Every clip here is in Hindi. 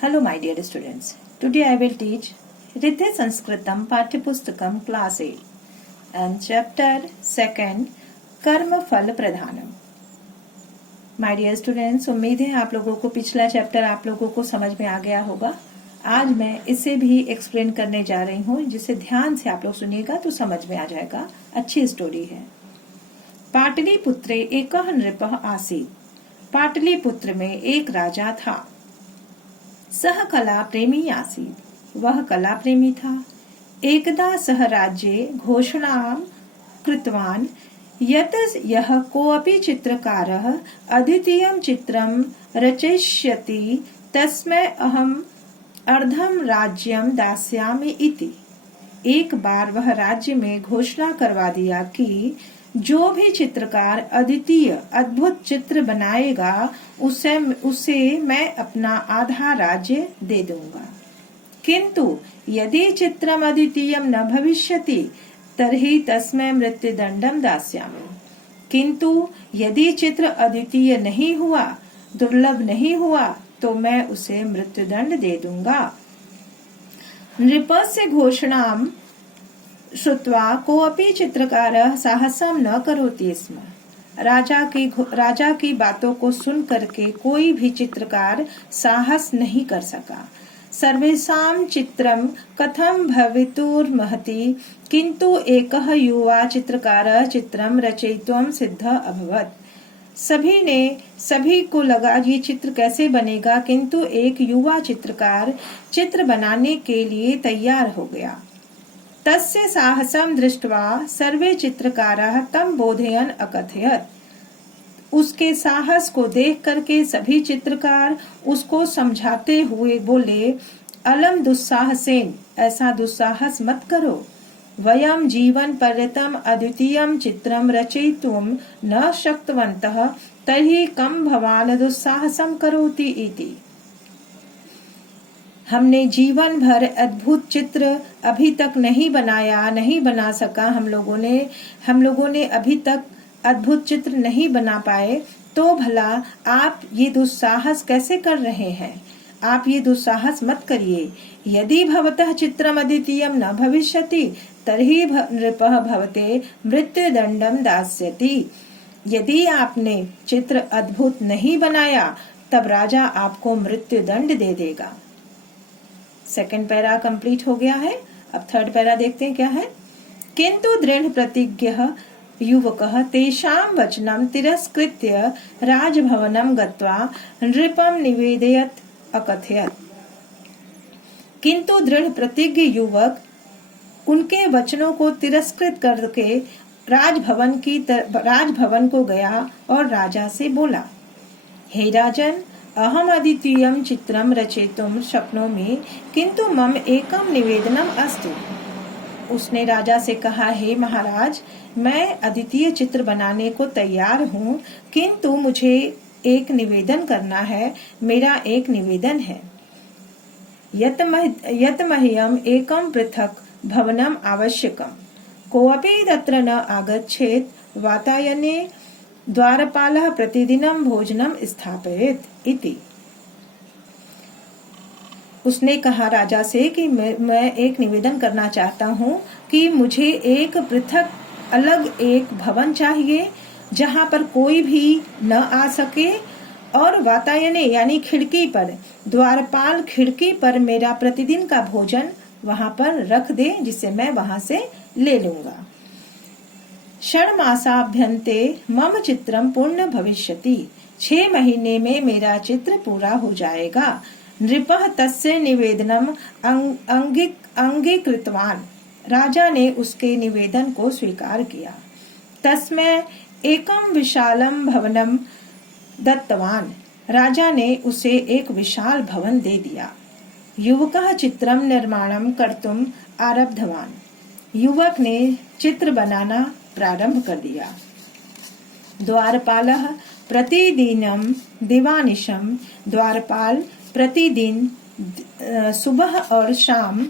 Hello my dear students. Today I will teach Riddhi Sanskritam Paఠ్యపుస్తకం class 8 and chapter 2 कर्म फल प्रधानम. My dear students, उम्मीद है आप लोगों को पिछला चैप्टर आप लोगों को समझ में आ गया होगा. आज मैं इसे भी एक्सप्लेन करने जा रही हूँ, जिसे ध्यान से आप लोग सुनिएगा तो समझ में आ जाएगा. अच्छी स्टोरी है. पाटलिपुत्रे एकः नृपः आसीत्. पाटलिपुत्र में एक राजा था. सह कला प्रेमी आसीत्. वह कला प्रेमी था. एकदा सह राज्ये घोषणां कृतवान् यत् यः कोऽपि चित्रकारः अद्वितीयं चित्रं रचयिष्यति तस्मै अहम् अर्धं राज्यं दास्यामि इति. एक बार वह राज्य में घोषणा करवा दिया कि जो भी चित्रकार अद्वितीय अद्भुत चित्र बनाएगा उसे मैं अपना आधा राज्य दे दूंगा. किंतु यदि चित्रम अद्वितीयम न भविष्यति तर्हि तस्मै मृत्युदंडम दास्यामि. किंतु यदि चित्र अद्वितीय नहीं हुआ, दुर्लभ नहीं हुआ, तो मैं उसे मृत्युदंड दे दूंगा. नृपस्य घोषणाम श्रुत्वा कोऽपि चित्रकारः साहसं न करोति स्म. राजा की बातों को सुन करके कोई भी चित्रकार साहस नहीं कर सका. सर्वेषां चित्रं कथं भवितुर्महति, किंतु एकः युवा चित्रकारः चित्रं रचयितुं सिद्धः अभवत्. सभी को लगा ये चित्र कैसे बनेगा, किंतु एक युवा चित्रकार चित्र बनाने के लिए तैयार हो गया. तस्य साहसं दृष्ट्वा सर्वे चित्रकाराः तं बोधयन् अकथयत्. उसके साहस को देख करके सभी चित्रकार उसको समझाते हुए बोले, अलम दुस्साहसेन, ऐसा दुस्साहस मत करो. वयं जीवन पर्यन्तम् अद्वितीयं चित्रं रचयितुं न शक्तवन्तः, तर्हि कं भवान् दुस्साहसं करोति इति. हमने जीवन भर अद्भुत चित्र अभी तक नहीं बना सका. हम लोगों ने अभी तक अद्भुत चित्र नहीं बना पाए, तो भला आप ये दुस्साहस कैसे कर रहे हैं? आप ये दुस्साहस मत करिए. यदि भवतः चित्रम अद्वितीयं न भविष्यति तर्हि नृपः भवते मृत्युदंडम दास्यति. यदि आपने चित्र अद्भुत नहीं बनाया, तब राजा आपको मृत्युदंड दे देगा. सेकंड पैरा कंप्लीट हो गया है. अब थर्ड पैरा देखते हैं क्या है. किंतु दृढ़ प्रतिज्ञः युवकः तेषां वचनं तिरस्कृत्य राजभवनं गत्वा नृपं निवेदयत् अकथयत्. किंतु दृढ़ प्रतिज्ञ युवक उनके वचनों को तिरस्कृत करके राजभवन को गया और राजा से बोला, हे राजन, अहम अद्वितीयं चित्रं रचयितुं शक्नोमि, किंतु मम एकं निवेदनम अस्तु. उसने राजा से कहा, हे महाराज, मैं अद्वितीय चित्र बनाने को तैयार हूँ, किंतु मुझे एक निवेदन करना है. मेरा एक निवेदन है. यत मह्यम एकं पृथक भवनम आवश्यकम, कोऽपि तत्र न आगच्छेत्. वातायने द्वारपालः प्रतिदिनं भोजनम स्थापयेत् इति. उसने कहा राजा से कि मैं एक निवेदन करना चाहता हूँ कि मुझे एक पृथक अलग एक भवन चाहिए जहाँ पर कोई भी न आ सके, और वातायने यानी खिड़की पर, द्वारपाल खिड़की पर मेरा प्रतिदिन का भोजन वहाँ पर रख दे, जिसे मैं वहाँ से ले लूंगा. षण्मासाभ्यन्ते मम चित्रं पूर्ण भविष्यति. 6 महीने में मेरा चित्र पूरा हो जाएगा. नृपः तस्य निवेदनम अंगीकृतवान्. राजा ने उसके निवेदन को स्वीकार किया. तस्मै एकं विशालं भवनं दत्तवान्. राजा ने उसे एक विशाल भवन दे दिया. युवकः चित्रं निर्माणं कर्तुम् आरब्धवान्. युवक ने चित्र बनाना प्रारंभ कर दिया. द्वारपालः प्रतिदिनं दिवानिशं. द्वारपाल प्रतिदिन सुबह और शाम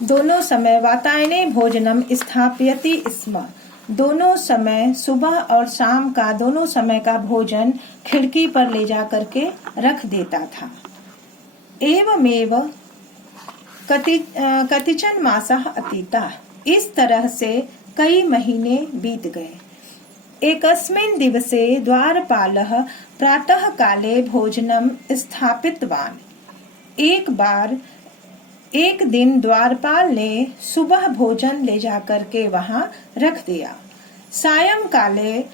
दोनों समय वातायने भोजनम स्थापयति स्म. दोनों समय, सुबह और शाम का दोनों समय का भोजन खिड़की पर ले जा करके रख देता था। एवमेव कतिचन मासः अतीता। इस तरह से कई महीने बीत गए। एकस्मिन् दिवसे द्वारपालः प्रातः काले भोजनं स्थापितवान्। एक दिन द्वारपाल ने सुबह भोजन ले जाकर के वहां रख दिया। सायं काले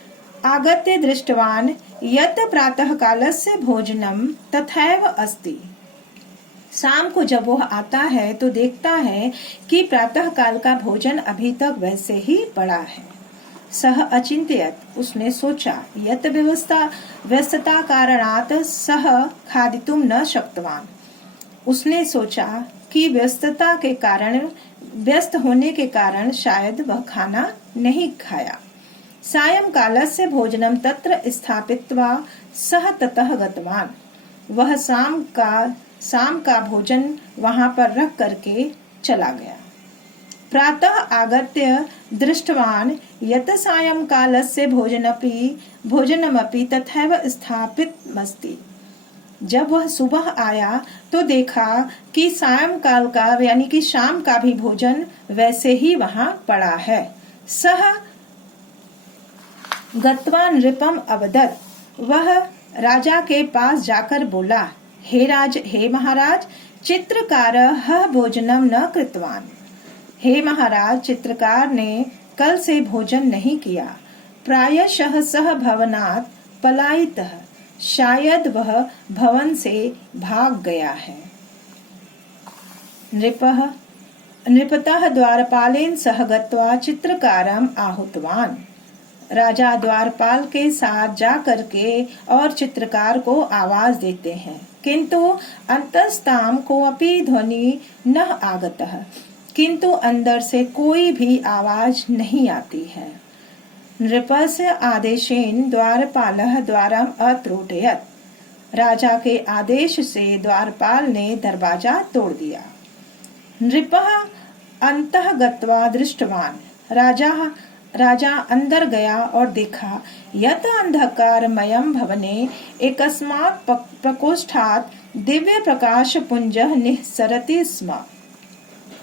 आगत्य दृष्टवान् यत् प्रातः कालस्य भोजनं तथैव अस्ति। शाम को जब वह आता है तो देखता है कि प्रातः काल का भोजन अभी तक वैसे ही पड़ा है। सह अचिंत्यत, उसने सोचा, यत् व्यस्तता कारणात् सह खादितुं न शक्तवान्। उसने सोचा कि व्यस्त होने के कारण शायद वह खाना नहीं खाया। सायं कालस्य भोजनं तत्र स्थापित्वा सह ततः गतवान्। वह शाम का भोजन वहां पर रख करके चला गया। प्रातः आगत्य दृष्टवान् यत् सायं कालस्य भोजनमपि तथैव स्थापितमस्ति। जब वह सुबह आया तो देखा कि सायंकाल का यानी कि शाम का भी भोजन वैसे ही वहां पड़ा है। सह गत्वा नृपम अवदत्, वह राजा के पास जाकर बोला, हे महाराज, चित्रकारः भोजनम न कृतवान्। हे महाराज, चित्रकार ने कल से भोजन नहीं किया। प्रायशः सह भवनात् पलायितः, शायद वह भवन से भाग गया है। नृपतः द्वारपालेन सह गत्वा चित्रकारम आहुतवान्। राजा द्वारपाल के साथ जा करके और चित्रकार को आवाज देते हैं, किंतु अंतस्ताम को अपि ध्वनि न आगतः, किंतु अंदर से कोई भी आवाज नहीं आती है। नृपस्य आदेशेन द्वारपालः द्वारम अत्रोटयत्। राजा के आदेश से द्वारपाल ने दरवाजा तोड़ दिया। नृपः अंतः गत्वा दृष्टवान्। राजा अंदर गया और देखा, यत् अंधकारमयं भवने एकस्मात् प्रकोष्ठात् दिव्य प्रकाश पुंजः निःसरति स्म।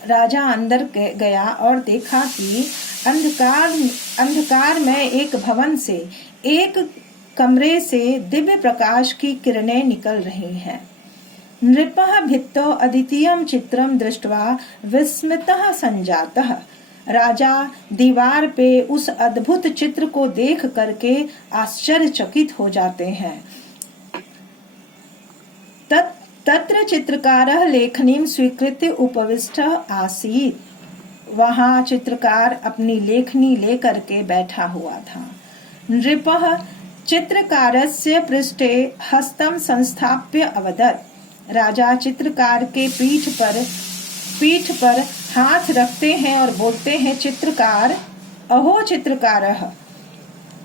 राजा अंदर गया और देखा कि अंधकार में एक भवन से, एक कमरे से दिव्य प्रकाश की किरणें निकल रही हैं। नृपः भित्तौ अद्वितीयं चित्रं दृष्ट्वा विस्मितः संजातः। राजा दीवार पे उस अद्भुत चित्र को देख करके आश्चर्यचकित हो जाते हैं। तत्र चित्रकारः लेखनीं स्वीकृत्य उपविष्टः आसीत्। वहां चित्रकार अपनी लेखनी लेकर के बैठा हुआ था। नृपः चित्रकारस्य पृष्ठे हस्तं संस्थाप्य अवदत्। राजा चित्रकार के पीठ पर हाथ रखते हैं और बोलते हैं, चित्रकार, अहो चित्रकारः।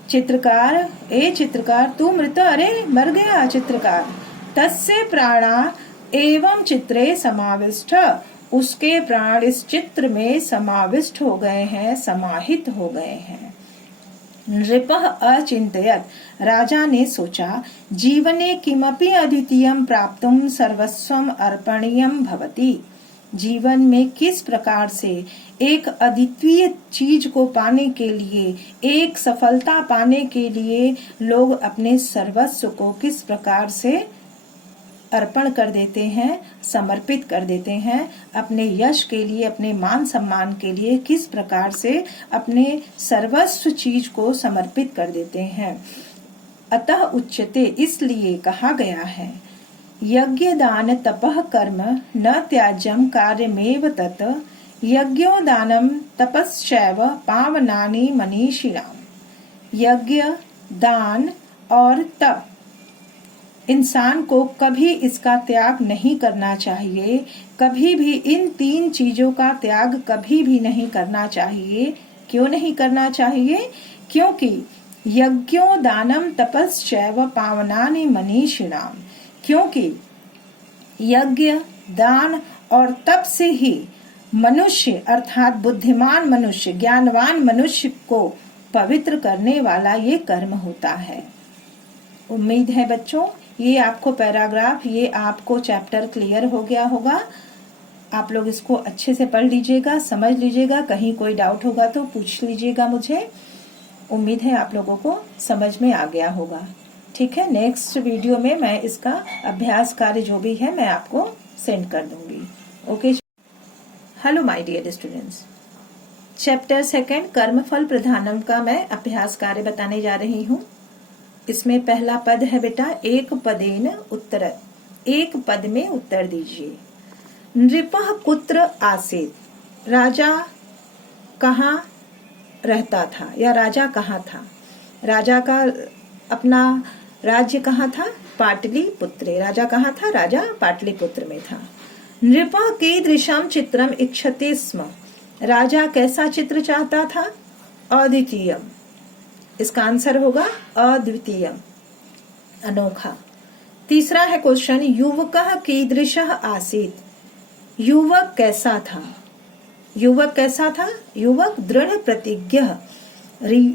चित्रकार, तू मृत, अरे मर गया चित्रकार। तस्य प्राणा एवं चित्रे समाविष्ट, उसके प्राण इस चित्र में समाविष्ट हो गए हैं, समाहित हो गए हैं। नृपः अचिन्तयत्, राजा ने सोचा, जीवने किमपि अद्वितीयं प्राप्तुं सर्वस्वम् अर्पणीयं भवति। जीवन में किस प्रकार से एक अद्वितीय चीज को पाने के लिए, एक सफलता पाने के लिए लोग अपने सर्वस्व को किस प्रकार से अर्पण कर देते हैं, समर्पित कर देते हैं। अपने यश के लिए, अपने मान सम्मान के लिए किस प्रकार से अपने सर्वस्व चीज को समर्पित कर देते हैं। अतः उच्यते, इसलिए कहा गया है, यज्ञ दान तपः कर्म न त्याज्यं कार्यमेव तत्, यज्ञो दानं तपश्चैव पावनानि मनीषिणाम्। यज्ञ, दान और तप, इंसान को कभी इसका त्याग नहीं करना चाहिए। कभी भी इन तीन चीजों का त्याग कभी भी नहीं करना चाहिए। क्यों नहीं करना चाहिए? क्योंकि यज्ञो दानम तपश्चैव पावनानि मनीषिणाम्, क्योंकि यज्ञ, दान और तप से ही मनुष्य अर्थात बुद्धिमान मनुष्य, ज्ञानवान मनुष्य को पवित्र करने वाला ये कर्म होता है। उम्मीद है बच्चों ये आपको पैराग्राफ, ये आपको चैप्टर क्लियर हो गया होगा। आप लोग इसको अच्छे से पढ़ लीजिएगा, समझ लीजिएगा, कहीं कोई डाउट होगा तो पूछ लीजिएगा मुझे। उम्मीद है आप लोगों को समझ में आ गया होगा। ठीक है, नेक्स्ट वीडियो में मैं इसका अभ्यास कार्य जो भी है मैं आपको सेंड कर दूंगी। Okay, hello my dear students, chapter 2 कर्मफल प्रधानम का मैं अभ्यास कार्य बताने जा रही हूँ। इसमें पहला पद है बेटा, एक पदेन उत्तर, एक पद में उत्तर दीजिए। नृपः कुत्र आसीत्, राजा कहाँ रहता था या राजा कहाँ था। राजा का अपना राज्य कहाँ था, पाटलिपुत्रे। राजा कहाँ था, राजा पाटलिपुत्र में था। नृपः कीदृशं चित्रम इच्छति स्म, राजा कैसा चित्र चाहता था, अद्वितीयम। इसका आंसर होगा अद्वितीयम, अनोखा। तीसरा है क्वेश्चन, युवकः कीदृशः आसीत्, युवक कैसा था। युवक कैसा था, युवक दृढ़ प्रतिज्ञ।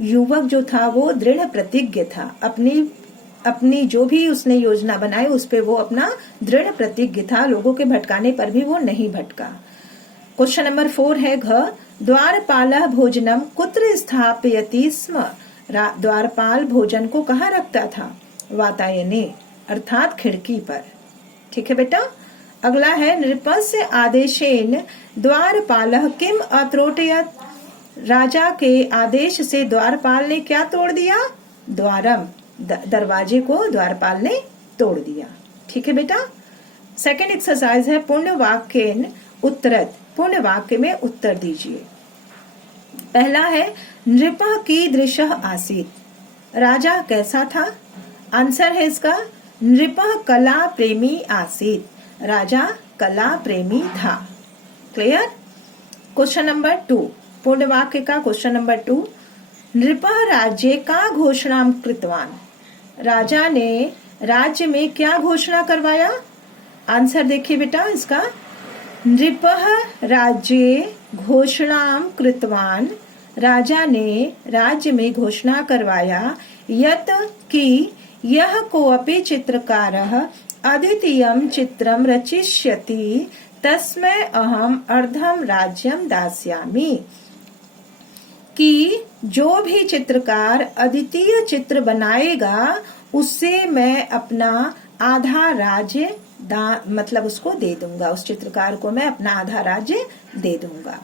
युवक जो था वो दृढ़ प्रतिज्ञ था, अपनी जो भी उसने योजना बनाई उस पे वो अपना दृढ़ प्रतिज्ञ था, लोगों के भटकाने पर भी वो नहीं भटका। क्वेश्चन नंबर 4 है, घ द्वारपालः भोजनम कुत्र स्थापयति स्म, द्वारपाल भोजन को कहाँ रखता था, वातायने अर्थात खिड़की पर। ठीक है बेटा। अगला है, नृपस्य आदेशेन द्वारपालः किम अत्रोटयत्, राजा के आदेश से द्वारपाल ने क्या तोड़ दिया, द्वारम, दरवाजे को द्वारपाल ने तोड़ दिया। ठीक है बेटा। सेकंड एक्सरसाइज है, पुण्य वाक्येन उत्तरत, पुण्य वाक्य में उत्तर दीजिए। पहला है, नृपः कीदृशः आसीत्, राजा कैसा था। आंसर है इसका, नृपः कला प्रेमी आसीत्, राजा कला प्रेमी था। क्लियर। क्वेश्चन नंबर 2, पूर्ण वाक्य का क्वेश्चन नंबर 2, नृपः राज्ये का घोषणा कृतवान, राजा ने राज्य में क्या घोषणा करवाया। आंसर देखिए बेटा इसका, नृपः राज्ये घोषणां कृतवान, राजा ने राज्य में घोषणा करवाया, यत् कि यह कोऽपि चित्रकारः अद्वितीयं चित्रं रचिष्यति तस्मै अहम अर्धम राज्यम दास्यामि, कि जो भी चित्रकार अद्वितीय चित्र बनाएगा उससे मैं अपना आधा राज्य मतलब उसको दे दूंगा, उस चित्रकार को मैं अपना आधा राज्य दे दूंगा।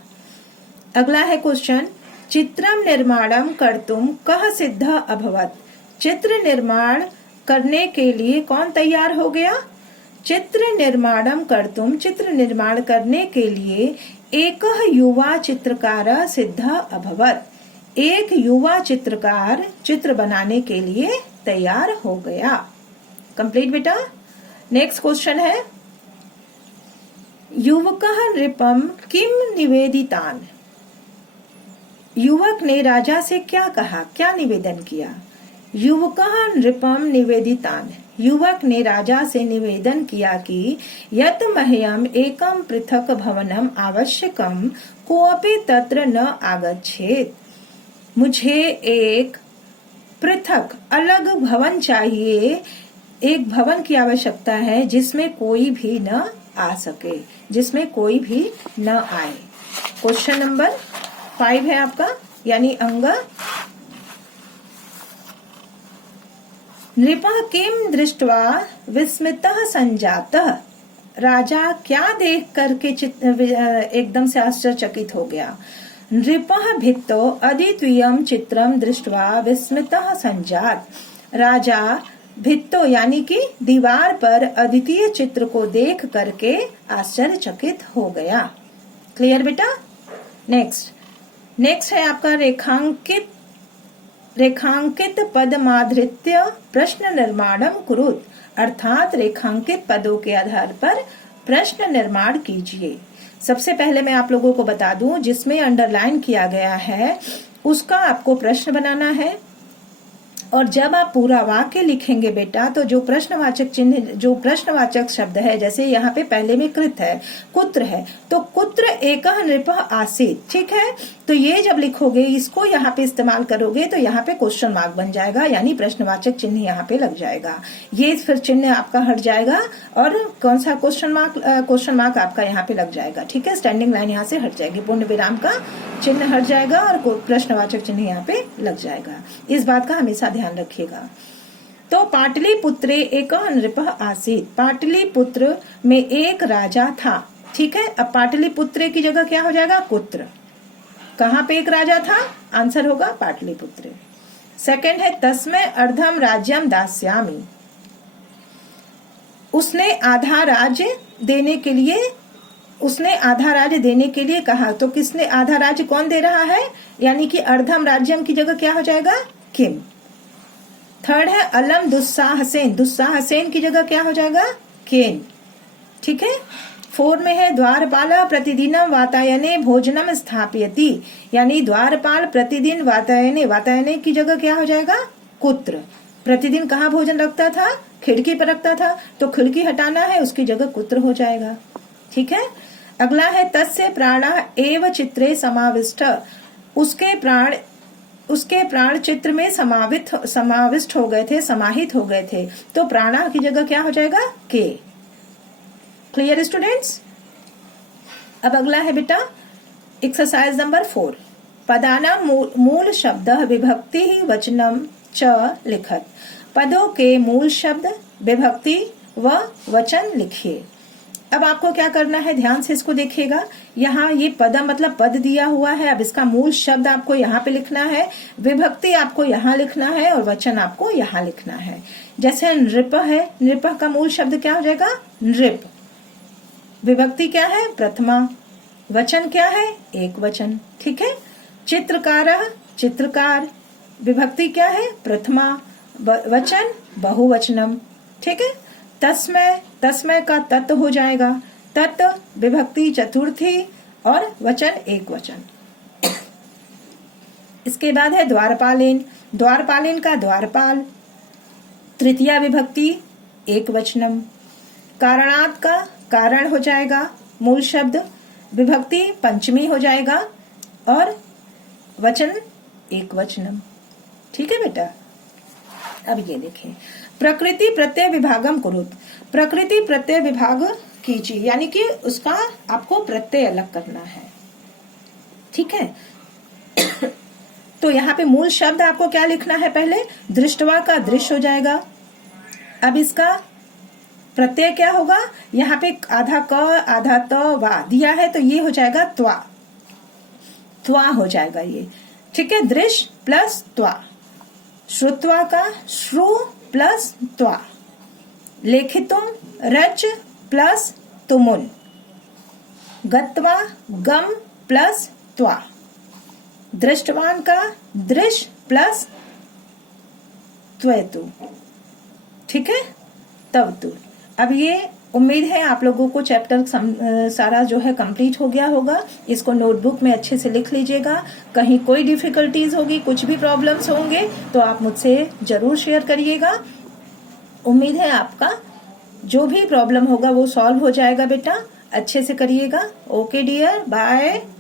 अगला है क्वेश्चन, चित्रम निर्माणम कर्तुम कः सिद्ध अभवत्, चित्र निर्माण करने के लिए कौन तैयार हो गया। चित्र निर्माणम कर्तुम, चित्र निर्माण करने के लिए एकः युवा चित्रकार सिद्ध अभवत्, एक युवा चित्रकार चित्र बनाने के लिए तैयार हो गया। कंप्लीट बेटा। नेक्स्ट क्वेश्चन है, युवकः नृपम किम निवेदितान, युवक ने राजा से क्या कहा, क्या निवेदन किया। युवकः नृपम निवेदितान, युवक ने राजा से निवेदन किया कि यत् मह्यम एकम पृथक भवनम आवश्यकम कोऽपि तत्र न आगच्छेत्, मुझे एक पृथक अलग भवन चाहिए, एक भवन की आवश्यकता है जिसमें कोई भी न आ सके, जिसमें कोई भी न आए। क्वेश्चन नंबर 5 है आपका, यानी अंग, नृपः किम दृष्ट्वा विस्मितः संजातः, राजा क्या देख करके एकदम से आश्चर्यचकित हो गया। नृपः भित्तौ अद्वितीयं चित्रम दृष्ट्वा विस्मितः संजात, राजा भित्तो यानी कि दीवार पर अद्वितीय चित्र को देख करके आश्चर्यचकित हो गया। क्लियर बेटा। नेक्स्ट है आपका रेखांकित पदमाधृत्य प्रश्न निर्माणम कुरुत, अर्थात रेखांकित पदों के आधार पर प्रश्न निर्माण कीजिए। सबसे पहले मैं आप लोगों को बता दूं, जिसमें अंडरलाइन किया गया है उसका आपको प्रश्न बनाना है। और जब आप पूरा वाक्य लिखेंगे बेटा, तो जो प्रश्नवाचक चिन्ह, जो प्रश्नवाचक शब्द है, जैसे यहाँ पे पहले में कृत है, कुत्र है, तो कुत्र एकः नृपः आसीत्, ठीक है। तो ये जब लिखोगे, इसको यहाँ पे इस्तेमाल करोगे, तो यहाँ पे क्वेश्चन मार्क बन जाएगा, यानी प्रश्नवाचक चिन्ह यहाँ पे लग जाएगा। ये फिर चिन्ह आपका हट जाएगा और कौन सा क्वेश्चन मार्क आपका यहाँ पे लग जाएगा, ठीक है। स्टैंडिंग लाइन यहाँ से हट जाएगी, पूर्ण विराम का चिन्ह हट जाएगा और प्रश्नवाचक चिन्ह यहाँ पे लग जाएगा। इस बात का हमेशा ध्यान रखिएगा। तो पाटलिपुत्रे एकः नृपः आसीत्, पाटलिपुत्र में एक राजा था, ठीक है। अब पाटलिपुत्रे की जगह क्या हो जाएगा, कुत्र। कहाँ पे एक राजा था, आंसर होगा पाटलिपुत्रे। सेकंड है तस्मै अर्धम राज्यम दास्यामि, उसने आधा राज्य देने के लिए कहा। तो किसने आधा राज्य, कौन दे रहा है, यानी कि अर्धम राज्यम की जगह क्या हो जाएगा, किम। थर्ड है अलम दुस्साहसेन, दुस्साहसेन की जगह क्या हो जाएगा, केन, ठीक है। फोर्थ में है द्वारपाल प्रतिदिनम वातायने भोजनम स्थापयति, यानी द्वारपाल प्रतिदिन वातायने, वातायने की जगह क्या हो जाएगा, कुत्र। प्रतिदिन कहाँ भोजन रखता था, खिड़की पर रखता था, तो खिड़की हटाना है, उसकी जगह कुत्र हो जाएगा, ठीक है। अगला है तस्य प्राणः एव चित्रे समाविष्ट, उसके प्राण चित्र में समाविष्ट हो गए थे, समाहित हो गए थे। तो प्राणः की जगह क्या हो जाएगा, के। Clear students. अब अगला है बेटा एक्सरसाइज नंबर 4, पदानां मूल शब्द विभक्ति वचनम च लिखत, पदों के मूल शब्द, विभक्ति व वचन लिखिए। अब आपको क्या करना है, ध्यान से इसको देखिएगा। यहाँ ये पद मतलब पद दिया हुआ है, अब इसका मूल शब्द आपको यहाँ पे लिखना है, विभक्ति आपको यहाँ लिखना है और वचन आपको यहाँ लिखना है। जैसे नृप है, नृप का मूल शब्द क्या हो जाएगा, नृप। विभक्ति क्या है, प्रथमा। वचन क्या है, एक वचन, ठीक है। चित्रकारः, चित्रकार। विभक्ति क्या है, प्रथमा। वचन बहुवचनम, ठीक है। तस्मै, तस्मै का तत् हो जाएगा, तत् विभक्ति चतुर्थी और वचन एक वचन। इसके बाद है द्वारपालेन, द्वारपालेन का द्वारपाल, तृतीया विभक्ति एक वचनम। कारणात् का कारण हो जाएगा, मूल शब्द, विभक्ति पंचमी हो जाएगा और वचन एक वचनम, ठीक है बेटा। अब ये देखें, प्रकृति प्रत्यय विभागम कुरुत, प्रकृति प्रत्यय विभाग कीजिए, यानी कि उसका आपको प्रत्यय अलग करना है, ठीक है। तो यहाँ पे मूल शब्द आपको क्या लिखना है, पहले दृष्टवा का दृश्य हो जाएगा। अब इसका प्रत्यय क्या होगा, यहाँ पे आधा क आधा त वा दिया है, तो ये हो जाएगा त्वा, त्वा हो जाएगा ये, ठीक है। दृश्य प्लस त्वा। श्रुत्वा का श्रु प्लस त्वा। लेखितुम रच प्लस तुमुन। गत्वा गम प्लस त्वा। दृष्टवान का दृश्य प्लस त्वेतु, ठीक है, तब तू। अब ये उम्मीद है आप लोगों को चैप्टर सारा जो है कंप्लीट हो गया होगा। इसको नोटबुक में अच्छे से लिख लीजिएगा। कहीं कोई डिफिकल्टीज होगी, कुछ भी प्रॉब्लम्स होंगे तो आप मुझसे जरूर शेयर करिएगा। उम्मीद है आपका जो भी प्रॉब्लम होगा वो सॉल्व हो जाएगा बेटा। अच्छे से करिएगा। Okay dear, bye.